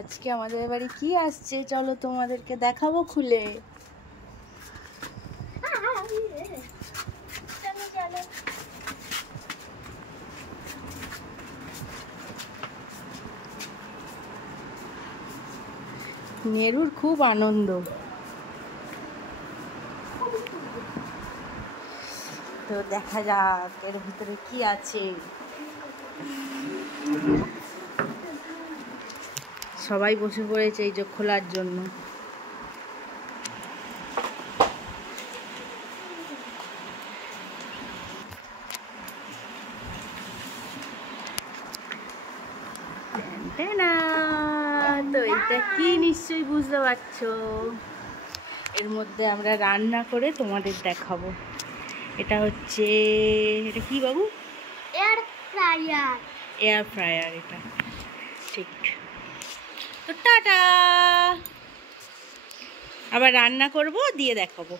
আজকে আমাদের বাড়ি কি আসছে চলো তোমাদেরকে দেখাবো খুলে। নেরুর খুব আনন্দ। তো দেখা যাক এর ভিতরে কি আছে। সবাই বসে পড়েছে এই যে খোলার জন্য। তো এটা কি নিশ্চয়ই বুঝতে পারছো, এর মধ্যে আমরা রান্না করে তোমাদের দেখাবো। এটা হচ্ছে, এটা কি বাবু? Air fryer. এয়ার ফ্রায়ার এটা, ঠিক। তো টাটা, আবার রান্না করব দিয়ে দেখাবো।